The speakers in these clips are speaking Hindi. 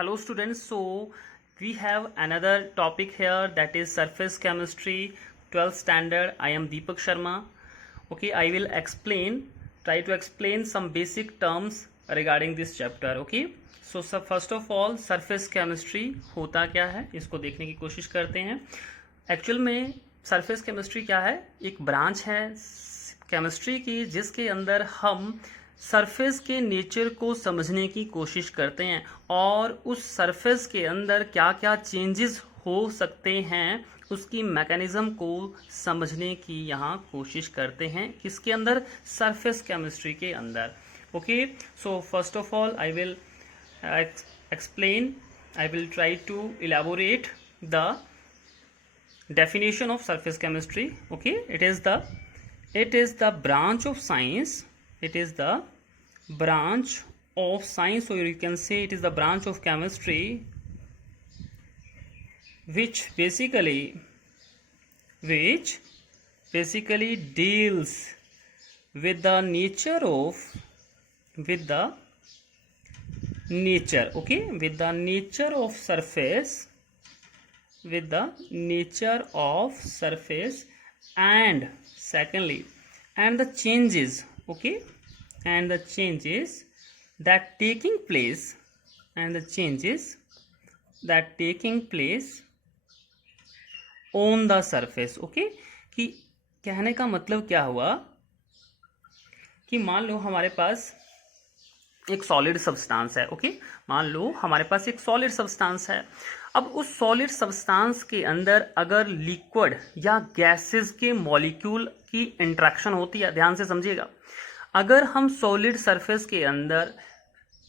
Hello students, so we have another topic here, that is surface chemistry 12th standard. I am Deepak Sharma. Okay, I will try to explain some basic terms regarding this chapter. Okay, so first of all, surface chemistry होता क्या है इसको देखने की कोशिश करते हैं. एक्चुअल में सरफेस केमिस्ट्री क्या है, एक ब्रांच है केमिस्ट्री की जिसके अंदर हम सरफेस के नेचर को समझने की कोशिश करते हैं और उस सरफेस के अंदर क्या क्या चेंजेस हो सकते हैं उसकी मैकेनिज्म को समझने की यहाँ कोशिश करते हैं. किसके अंदर? सरफेस केमिस्ट्री के अंदर. Okay, so first of all I will explain, I will try to elaborate the definition of surface chemistry. Okay, it is the branch of science. It is the branch of science, so you can say it is the branch of chemistry which basically deals with the nature, of surface, and secondly, and the changes, okay, and the changes that taking place on the surface. okay, कि कहने का मतलब क्या हुआ कि मान लो हमारे पास एक सॉलिड सब्सटेंस है. ओके, मान लो हमारे पास एक सॉलिड सब्सटेंस है. अब उस सॉलिड सब्सटेंस के अंदर अगर लिक्विड या गैसेस के मॉलिक्यूल की इंटरेक्शन होती है, ध्यान से समझिएगा, अगर हम सॉलिड सरफेस के अंदर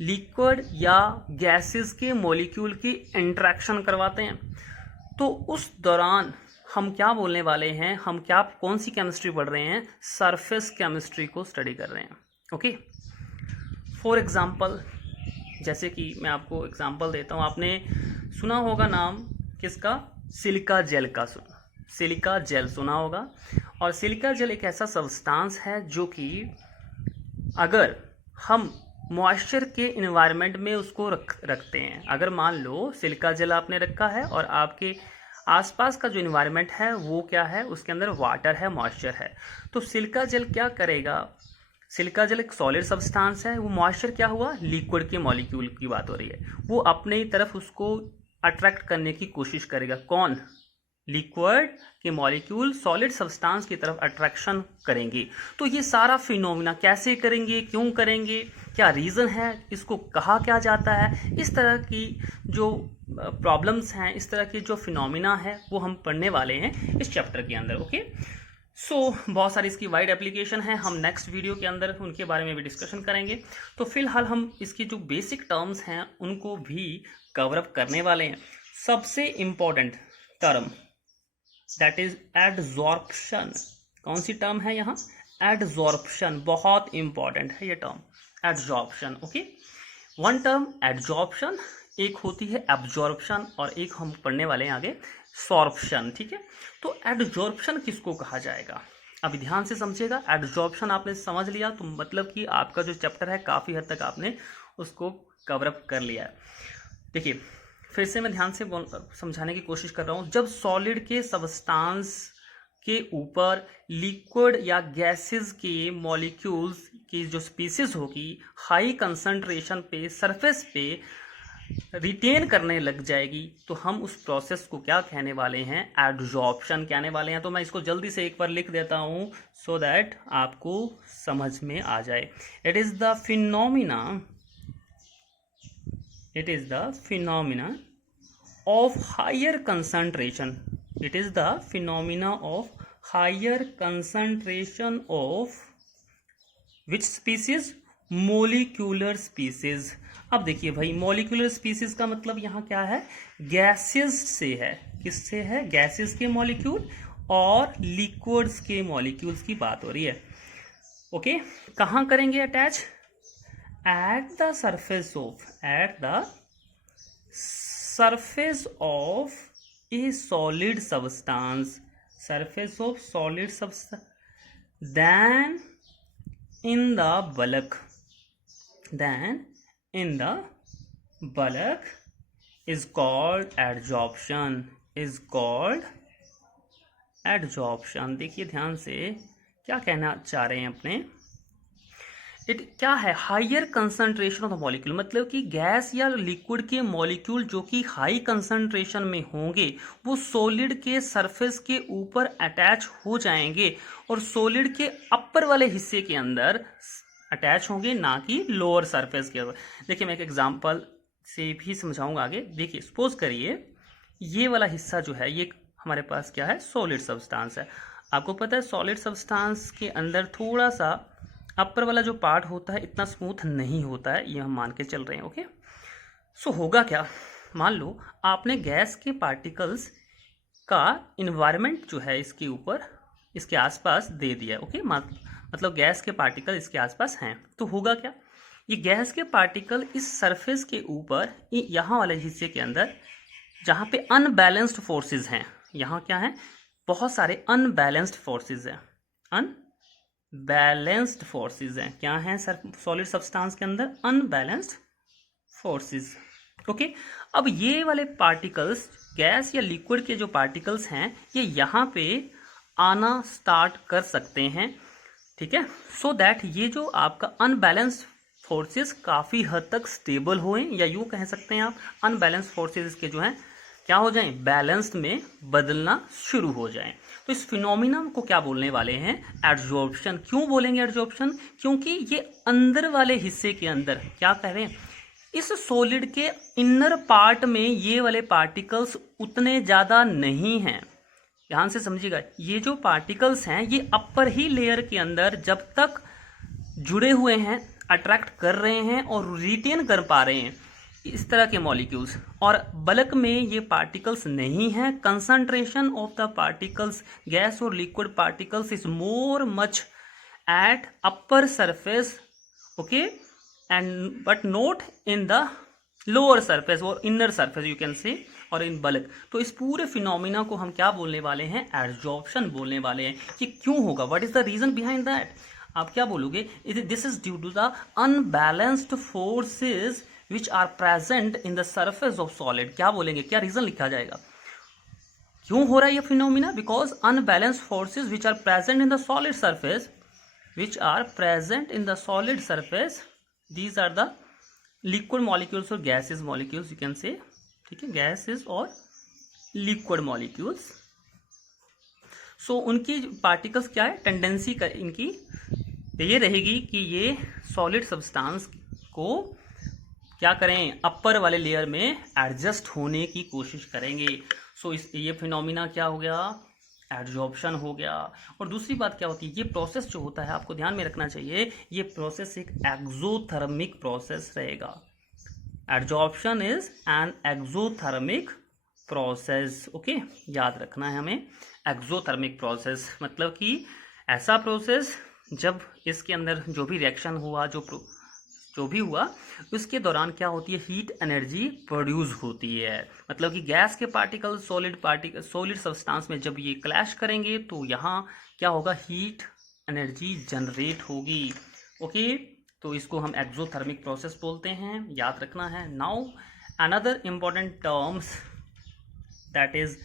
लिक्विड या गैसेस के मॉलिक्यूल की इंटरेक्शन करवाते हैं तो उस दौरान हम क्या बोलने वाले हैं, कौन सी केमिस्ट्री पढ़ रहे हैं? सरफेस केमिस्ट्री को स्टडी कर रहे हैं. ओके, फॉर एग्जाम्पल, जैसे कि मैं आपको एग्जाम्पल देता हूँ. आपने सुना होगा नाम किसका? सिलिका जेल का. सिलिका जेल सुना होगा. और सिलिका जेल एक ऐसा सब्सटेंस है जो कि अगर हम मॉइस्चर के इन्वायरमेंट में उसको रखते हैं, अगर मान लो सिलिका जेल आपने रखा है और आपके आसपास का जो इन्वायरमेंट है वो क्या है, उसके अंदर वाटर है, मॉइस्चर है, तो सिलिका जेल क्या करेगा? सिलिका जेल एक सॉलिड सब्सटेंस है, वो मॉइस्चर क्या हुआ? लिक्विड के मॉलिक्यूल की बात हो रही है, वो अपने ही तरफ उसको अट्रैक्ट करने की कोशिश करेगा. कौन? लिक्विड के मॉलिक्यूल सॉलिड सब्सटेंस की तरफ अट्रैक्शन करेंगे. तो ये सारा फिनोमिना कैसे करेंगे, क्यों करेंगे, क्या रीज़न है, इसको कहा क्या जाता है, इस तरह की जो प्रॉब्लम्स हैं, इस तरह की जो फिनोमिना है वो हम पढ़ने वाले हैं इस चैप्टर के अंदर. ओके, सो बहुत सारी इसकी वाइड एप्लीकेशन है, हम नेक्स्ट वीडियो के अंदर उनके बारे में भी डिस्कशन करेंगे. तो फिलहाल हम इसकी जो बेसिक टर्म्स हैं उनको भी कवर अप करने वाले हैं. सबसे important term that is adsorption. कौन सी टर्म है यहाँ? एडजॉर्प्शन. बहुत इंपॉर्टेंट है ये term, adsorption. Okay, one term adsorption, एक होती है एब्जॉर्प्शन, और एक हम पढ़ने वाले हैं आगे सॉर्प्शन. ठीक है, तो एडजॉर्प्शन किसको कहा जाएगा? अभी ध्यान से समझिएगा. एडजॉर्प्शन आपने समझ लिया तो मतलब कि आपका जो चैप्टर है काफ़ी हद तक आपने उसको कवर अप कर लिया है. देखिए, फिर से मैं ध्यान से समझाने की कोशिश कर रहा हूँ. जब सॉलिड के सब्सटेंस के ऊपर लिक्विड या गैसेस के मॉलिक्यूल्स की जो स्पीसीज होगी हाई कंसंट्रेशन पे सरफेस पे रिटेन करने लग जाएगी, तो हम उस प्रोसेस को क्या कहने वाले हैं? एडजॉर्प्शन कहने वाले हैं. तो मैं इसको जल्दी से एक बार लिख देता हूँ सो दैट आपको समझ में आ जाए. It is the phenomena of higher concentration. It is the phenomena of higher concentration of which species? Molecular species. अब देखिए भाई, मोलिकुलर स्पीसीज का मतलब यहाँ क्या है? गैसेस से है. किससे है? गैसेस के मॉलिक्यूल और लिक्विड्स के मॉलिक्यूल्स की बात हो रही है. ओके, कहाँ करेंगे attach? At the surface of a solid substance, then in the bulk is called adsorption, is called adsorption. देखिए ध्यान से क्या कहना चाह रहे हैं अपने, इट क्या है, higher concentration of the molecule, मतलब कि गैस या लिक्विड के मॉलिक्यूल जो कि हाई कंसंट्रेशन में होंगे वो सॉलिड के सरफेस के ऊपर अटैच हो जाएंगे और सॉलिड के अपर वाले हिस्से के अंदर अटैच होंगे, ना कि लोअर सरफेस के ऊपर। देखिए मैं एक एग्जांपल से भी समझाऊंगा आगे। देखिए सपोज करिए ये वाला हिस्सा जो है ये हमारे पास क्या है, सॉलिड सब्सटेंस है। आपको पता है सॉलिड सब्सटेंस के अंदर थोड़ा सा अपर वाला जो पार्ट होता है इतना स्मूथ नहीं होता है, ये हम मान के चल रहे हैं। ओके, सो होगा क्या, मान लो आपने गैस के पार्टिकल्स का इन्वायरमेंट जो है इसके ऊपर इसके आसपास दे दिया है। ओके, मतलब गैस के पार्टिकल इसके आसपास हैं, तो होगा क्या, ये गैस के पार्टिकल इस सरफेस के ऊपर यहाँ वाले हिस्से के अंदर जहाँ पे अनबैलेंस्ड फोर्सेस हैं, यहाँ क्या है, बहुत सारे अनबैलेंस्ड फोर्सेस हैं, अनबैलेंस्ड फोर्सेस हैं। क्या हैं सर सॉलिड सब्सटेंस के अंदर, अनबैलेंस्ड फोर्सेस। ओके, अब ये वाले पार्टिकल्स गैस या लिक्विड के जो पार्टिकल्स हैं ये यहाँ पे आना स्टार्ट कर सकते हैं, ठीक है, सो दैट ये जो आपका अनबैलेंस्ड फोर्सेस काफ़ी हद तक स्टेबल होएं, या यूँ कह सकते हैं आप अनबैलेंस्ड फोर्सेस के जो हैं क्या हो जाएं, बैलेंस्ड में बदलना शुरू हो जाएं। तो इस फिनोमिना को क्या बोलने वाले हैं, एडजॉर्प्शन। क्यों बोलेंगे एडजॉर्प्शन, क्योंकि ये अंदर वाले हिस्से के अंदर क्या कह रहे हैं, इस सॉलिड के इनर पार्ट में ये वाले पार्टिकल्स उतने ज़्यादा नहीं हैं। ध्यान से समझिएगा, ये जो पार्टिकल्स हैं ये अपर ही लेयर के अंदर जब तक जुड़े हुए हैं, अट्रैक्ट कर रहे हैं और रिटेन कर पा रहे हैं इस तरह के मॉलिक्यूल्स, और बल्क में ये पार्टिकल्स नहीं हैं। Concentration of the particles, gas और liquid particles is more much at upper surface, okay, and but not in the lower surface और inner surface you can say, और इन बल्क। तो इस पूरे फिनोमिना को हम क्या बोलने वाले हैं, एडजॉर्प्शन बोलने वाले हैं। ये क्यों होगा, what is the reason behind that, आप क्या बोलोगे, this is due to the unbalanced forces which are present in the surface of solid. क्या बोलेंगे, क्या रीजन लिखा जाएगा, क्यों हो रहा है ये phenomena, because unbalanced forces which are present in the solid surface, which are present in the solid surface, these are the liquid molecules और gases molecules you can say, ठीक है, गैसेस और लिक्विड मॉलिक्यूल्स। सो उनकी पार्टिकल्स क्या है, टेंडेंसी का इनकी ये रहेगी कि ये सॉलिड सब्सटेंस को क्या करें, अपर वाले लेयर में एडजस्ट होने की कोशिश करेंगे। सो इस ये फिनोमिना क्या हो गया, एडजॉर्प्शन हो गया। और दूसरी बात क्या होती है, ये प्रोसेस जो होता है आपको ध्यान में रखना चाहिए, ये प्रोसेस एक एक्सोथर्मिक प्रोसेस रहेगा। Adsorption is an exothermic process, okay, याद रखना है हमें, एक्सोथर्मिक प्रोसेस मतलब कि ऐसा प्रोसेस जब इसके अंदर जो भी रिएक्शन हुआ, जो भी हुआ उसके दौरान क्या होती है, हीट एनर्जी प्रोड्यूस होती है। मतलब कि गैस के पार्टिकल सॉलिड सब्सटेंस में जब ये क्लैश करेंगे तो यहाँ क्या होगा, हीट एनर्जी जनरेट होगी। ओके, तो इसको हम एक्सोथर्मिक प्रोसेस बोलते हैं, याद रखना है। Now another important terms that is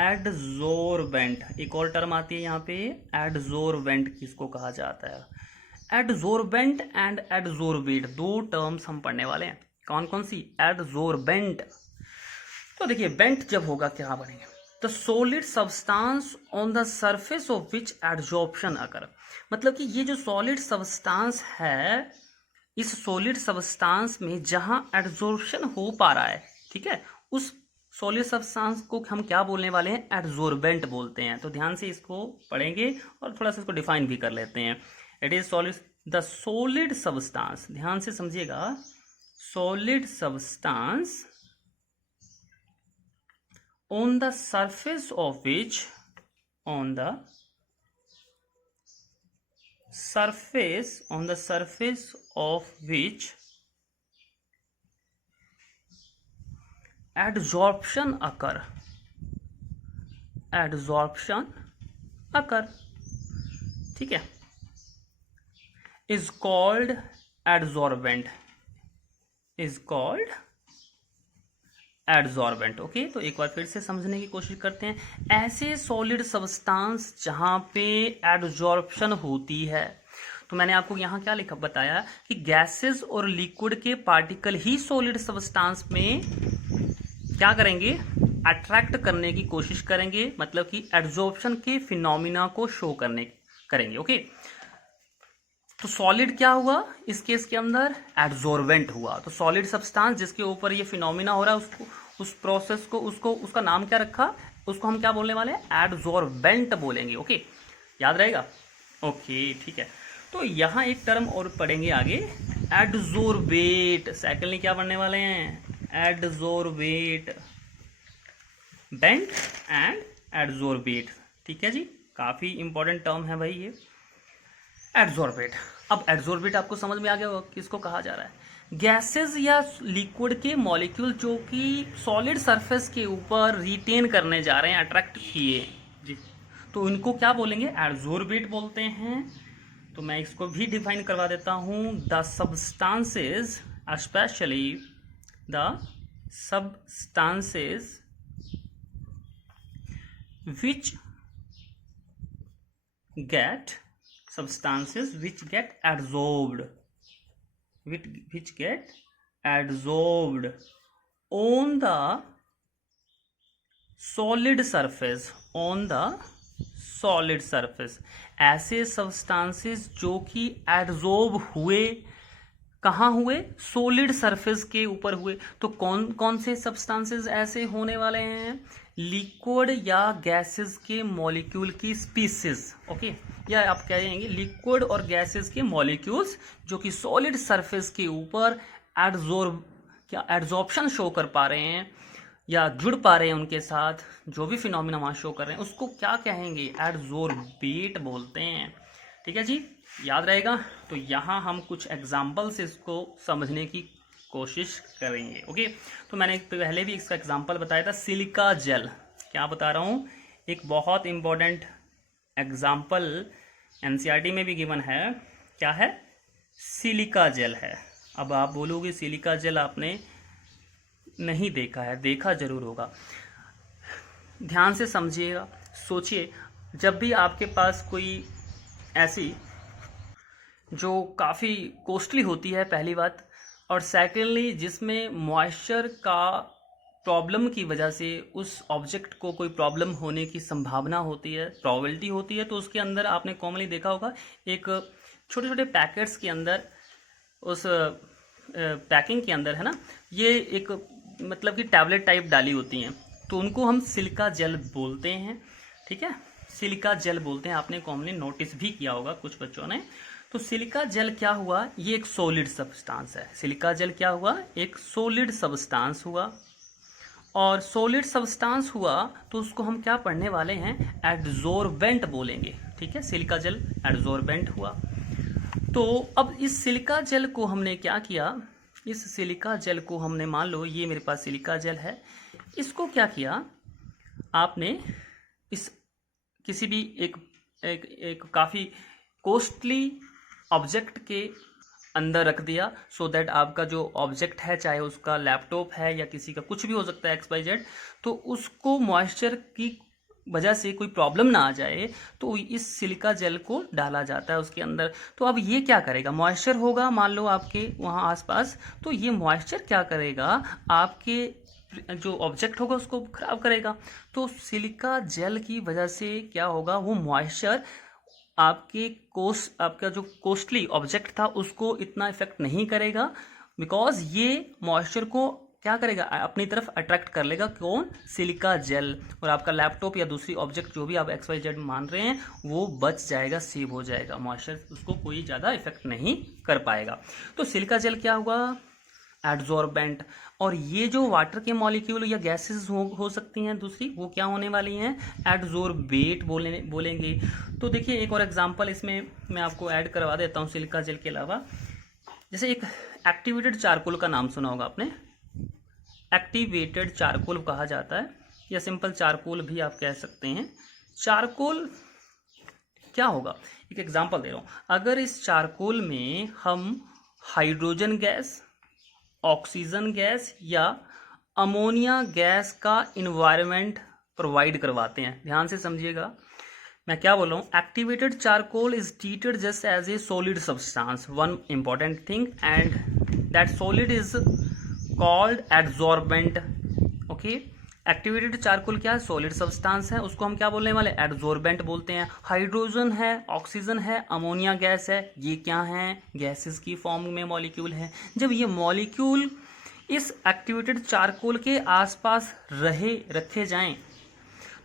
adsorbent, एक और टर्म आती है यहाँ पे, एडजोर्बेंट किसको कहा जाता है, एडजोर्बेंट एंड एडजोर्बेट, दो टर्म्स हम पढ़ने वाले हैं। कौन कौन सी, एडजोर्बेंट, तो देखिए बेंट जब होगा क्या बनेगा, the solid substance on the surface of which adsorption occur, मतलब कि ये जो सॉलिड सब्सटेंस है इस सॉलिड सब्सटेंस में जहां एडजॉर्प्शन हो पा रहा है, ठीक है, उस सॉलिड सब्सटेंस को हम क्या बोलने वाले हैं, एडजोर्बेंट बोलते हैं। तो ध्यान से इसको पढ़ेंगे और थोड़ा सा इसको डिफाइन भी कर लेते हैं। It is solid, the solid substance, ध्यान से समझिएगा, solid substance on the surface of which, on the surface of which adsorption occur, ठीक है, is called adsorbent, is called adsorbent. Okay, तो एक बार फिर से समझने की कोशिश करते हैं। ऐसे सॉलिड सब्सटेंस जहां पे एडजॉर्प्शन होती है, तो मैंने आपको यहाँ क्या लिखा बताया कि गैसेस और लिक्विड के पार्टिकल ही सॉलिड सब्सटेंस में क्या करेंगे, अट्रैक्ट करने की कोशिश करेंगे, मतलब कि एडजॉर्प्शन के फिनोमिना को शो करेंगे। ओके, तो सॉलिड क्या हुआ इस केस के अंदर, एडजॉर्बेंट हुआ। तो सॉलिड सब्सटेंस जिसके ऊपर ये फिनोमिना हो रहा है उसको, उस प्रोसेस को, उसका नाम क्या रखा, उसको हम क्या बोलने वाले हैं, एडजॉर्बेंट बोलेंगे। ओके, याद रहेगा। ओके, ठीक है। तो यहाँ एक टर्म और पढ़ेंगे आगे, एडजॉर्बेट। सेकंडली क्या पढ़ने वाले हैं, एडजॉर्बेट, बेंट एंड एडजॉर्बेट। ठीक है जी, काफी इंपॉर्टेंट टर्म है भाई ये एडजॉर्बेट। अब एडजॉर्बेट आपको समझ में आ गया होगा किसको कहा जा रहा है, गैसेस या लिक्विड के मॉलिक्यूल जो कि सॉलिड सरफेस के ऊपर रिटेन करने जा रहे हैं, अट्रैक्ट किए जी, तो इनको क्या बोलेंगे, एडजॉर्बेट बोलते हैं। तो मैं इसको भी डिफाइन करवा देता हूं, the substances, specially the substances which get absorbed, which get absorbed on the solid surface, ऐसे सब्सटेंसेस जो कि एड्जॉर्ब हुए, कहाँ हुए, सॉलिड सरफेस के ऊपर हुए। तो कौन कौन से सब्सटेंसेस ऐसे होने वाले हैं, लिक्विड या गैसेस के मॉलिक्यूल की स्पीसीज। ओके, या आप कहेंगे लिक्विड और गैसेस के मॉलिक्यूल्स जो कि सॉलिड सरफेस के ऊपर एड्जॉर्प्शन शो कर पा रहे हैं या जुड़ पा रहे हैं उनके साथ, जो भी फिनोमिना वहां शो कर रहे हैं उसको क्या कहेंगे, एडजॉर्बेट बोलते हैं। ठीक है जी, याद रहेगा। तो यहाँ हम कुछ एग्जाम्पल से इसको समझने की कोशिश करेंगे। ओके, तो मैंने पहले भी इसका एग्जाम्पल बताया था, सिलिका जेल। क्या बता रहा हूँ, एक बहुत इंपॉर्टेंट एग्जाम्पल एनसीईआरटी में भी गिवन है, क्या है, सिलिका जेल है। अब आप बोलोगे सिलिका जेल आपने नहीं देखा है, देखा जरूर होगा। ध्यान से समझिएगा, सोचिए, जब भी आपके पास कोई ऐसी जो काफ़ी कॉस्टली होती है पहली बात, और सेकेंडली जिसमें मॉइस्चर का प्रॉब्लम की वजह से उस ऑब्जेक्ट को कोई प्रॉब्लम होने की संभावना होती है, प्रोबेबिलिटी होती है, तो उसके अंदर आपने कॉमनली देखा होगा एक छोटे छोटे पैकेट्स के अंदर, उस पैकिंग के अंदर है ना, ये एक मतलब कि टैबलेट टाइप डाली होती हैं, तो उनको हम सिलिका जेल बोलते हैं। ठीक है, सिलिका जेल बोलते हैं, आपने कॉमनली नोटिस भी किया होगा कुछ बच्चों ने। तो सिलिका जेल क्या हुआ, ये एक सॉलिड सब्सटेंस है। सिलिका जेल क्या हुआ, एक सॉलिड सब्सटेंस हुआ, और सॉलिड सब्सटेंस हुआ तो उसको हम क्या पढ़ने वाले हैं, एडजॉर्बेंट बोलेंगे। ठीक है, सिलिका जेल एडजॉर्बेंट हुआ। तो अब इस सिलिका जेल को हमने क्या किया, इस सिलिका जेल को हमने, मान लो ये मेरे पास सिलिका जेल है, इसको क्या किया आपने, इस किसी भी एक काफ़ी कॉस्टली ऑब्जेक्ट के अंदर रख दिया, सो दैट आपका जो ऑब्जेक्ट है, चाहे उसका लैपटॉप है या किसी का कुछ भी हो सकता है XYZ, तो उसको मॉइस्चर की वजह से कोई प्रॉब्लम ना आ जाए, तो इस सिलिका जेल को डाला जाता है उसके अंदर। तो अब ये क्या करेगा, मॉइस्चर होगा मान लो आपके वहाँ आसपास, तो ये मॉइस्चर क्या करेगा, आपके जो ऑब्जेक्ट होगा उसको खराब करेगा। तो सिलिका जेल की वजह से क्या होगा, वो मॉइस्चर आपका जो कॉस्टली ऑब्जेक्ट था उसको इतना इफेक्ट नहीं करेगा, बिकॉज ये मॉइस्चर को क्या करेगा, अपनी तरफ अट्रैक्ट कर लेगा। कौन, सिलिका जेल। और आपका लैपटॉप या दूसरी ऑब्जेक्ट जो भी आप XYZ मान रहे हैं वो बच जाएगा, सेव हो जाएगा, मॉइस्चर उसको कोई ज़्यादा इफेक्ट नहीं कर पाएगा। तो सिलिका जेल क्या हुआ, एडजॉर्बेंट। और ये जो वाटर के मॉलिक्यूल या गैसेस हो सकती हैं दूसरी, वो क्या होने वाली हैं, एडजॉर्बेट बोलेंगे। तो देखिए एक और एग्जांपल इसमें मैं आपको ऐड करवा देता हूँ सिलिका जेल के अलावा। जैसे एक एक्टिवेटेड चारकोल का नाम सुना होगा आपने, एक्टिवेटेड चारकोल कहा जाता है, या सिंपल चारकोल भी आप कह सकते हैं। चारकोल क्या होगा, एक एग्जांपल दे रहा हूँ, अगर इस चारकोल में हम हाइड्रोजन गैस, ऑक्सीजन गैस या अमोनिया गैस का इन्वायरमेंट प्रोवाइड करवाते हैं। ध्यान से समझिएगा मैं क्या बोल रहा हूँ। Activated charcoal is treated just as a solid substance, one important thing, and that solid is called adsorbent. Okay, activated charcoal क्या है? सॉलिड सब्सटेंस है, उसको हम क्या बोलने वाले? एडजॉर्बेंट बोलते हैं। हाइड्रोजन है, ऑक्सीजन है, अमोनिया गैस है, ये क्या है? गैसेस की फॉर्म में मॉलिक्यूल है। जब ये मॉलिक्यूल इस एक्टिवेटेड चारकोल के आसपास रखे जाएं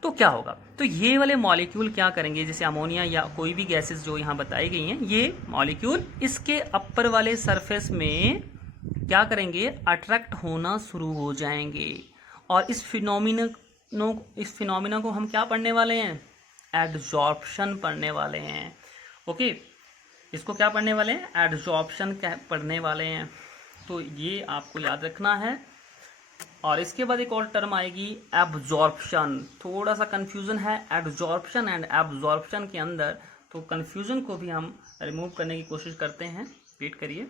तो क्या होगा? तो ये वाले मॉलिक्यूल क्या करेंगे, जैसे अमोनिया या कोई भी गैसेस जो यहाँ बताई गई हैं, ये मॉलिक्यूल इसके अपर वाले सरफेस में क्या करेंगे? अट्रैक्ट होना शुरू हो जाएंगे। और इस फिनोमिना को हम क्या पढ़ने वाले हैं? एडजॉर्प्शन पढ़ने वाले हैं। ओके, इसको क्या पढ़ने वाले हैं? एडजॉर्प्शन पढ़ने वाले हैं। तो ये आपको याद रखना है। और इसके बाद एक और टर्म आएगी एब्जॉर्प्शन। थोड़ा सा कंफ्यूजन है एडजॉर्प्शन एंड एब्जॉर्प्शन के अंदर, तो कंफ्यूजन को भी हम रिमूव करने की कोशिश करते हैं। वेट करिए।